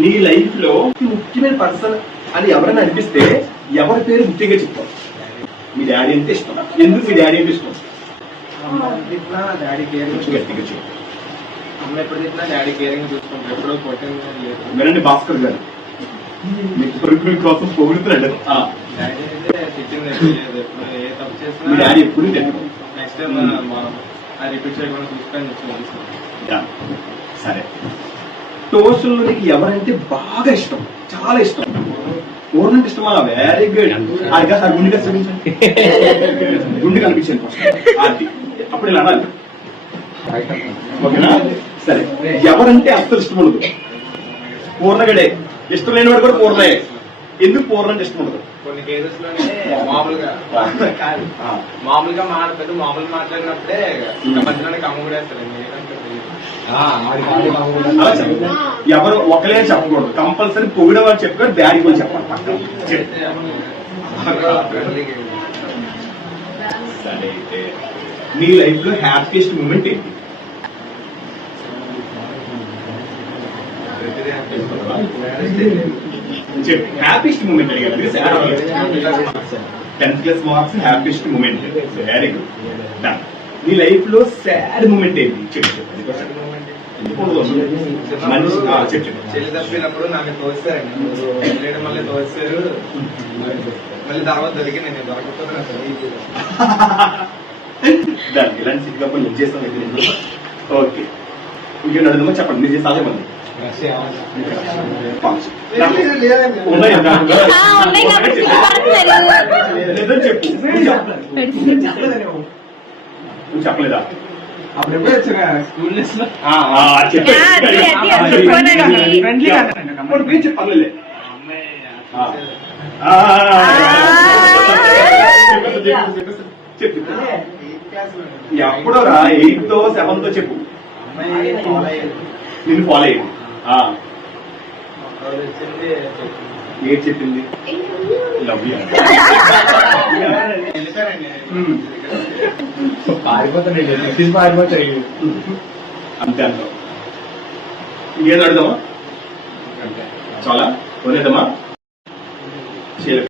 నీ లైఫ్ లో ముఖ్యమైన పర్సన్ అని ఎవరైనా అనిపిస్తే ఎవరి పేరు ముఖ్యంగా చెప్తాం? మీ డాడీ అంటే ఇష్టం. ఎందుకు మీ డాడీ అంటే ఇష్టం? డాడీ కేరింగ్, గట్టిగా చెప్పు. అమ్మ ఎప్పుడు తిట్టినా డాడీ కేరింగ్ చూసుకుంటారు. ఎప్పుడో కొట్టింది లేదు. వినండి భాస్కర్ గారు, మీకు కొడుకుల కోసం పొగుడుతున్నాడు. డాడీ అయితే తిట్టింది ఎప్పుడు లేదు. ఎప్పుడు ఏ తప్పు మీ చేసినా డాడీ ఎప్పుడు తిట్టడం. నెక్స్ట్ టైం రిపీట్ చేయకుండా చూసుకొని సరే, టోస్టుల్లో నీకు ఎవరంటే బాగా ఇష్టం, చాలా ఇష్టం? పూర్ణంటే ఇష్టమా? Very good. అది సార్ గుండెగా చూపించండి, గుండె కనిపించండి ఫస్ట్. అది అప్పుడు ఇలా అనాలి, ఓకేనా? సరే, ఎవరంటే అస్సలు ఇష్టం ఉండదు? పూర్ణగడే. ఇష్టం లేని వాడు కూడా పూర్ణే. ఎందుకు పూర్ణ అంటే ఇష్టం ఉండదు? కొన్ని కేసెస్ లోనే మామూలుగా మాట్లాడతాడు. మామూలు మాట్లాడినప్పుడే మధ్యలోనే కమ్మ కూడా వేస్తాడు. ఎవరు ఒకలే చెప్పకూడదు, కంపల్సరీ పొగిడే వాళ్ళు చెప్పారు, డాడీ కూడా చెప్పాలి. సరే, అయితే నీ లైఫ్ లో హ్యాపీయెస్ట్ మూమెంట్ ఏంటి? హ్యాపీయెస్ట్ మూమెంట్ అడిగారు. 10th class marks happiest moment. Very good. నీ లైఫ్ లో సాడ్ మూమెంట్ ఏంటి? చెప్పు. చెల్లి తప్పినప్పుడు నాకు తోస్తారండి. వెళ్ళడం మళ్ళీ తోస్తారు. మళ్ళీ తర్వాత దొరికింది. నేను దొరకకపోతే దానికి ఇలాంటి సిగ్గు ఏం చేస్తాను. ఓకే, ఇంకేం అడుగుమో చెప్పండి. మీరు చేస్తే మంది చెప్పలేదా? అప్పుడు ఎప్పుడు వచ్చా స్కూల్ డేస్ లో చెప్పలే. చెప్పు. ఎప్పుడో రా, 8th 7th చెప్పు. నిన్ను ఫాలో అయ్యింది. ఏం చెప్పింది? Love you. పారిపోతాడు. అంతే అంటావు. ఇంకేం అడుగుదామా? చాలా వదిలేదమ్మా.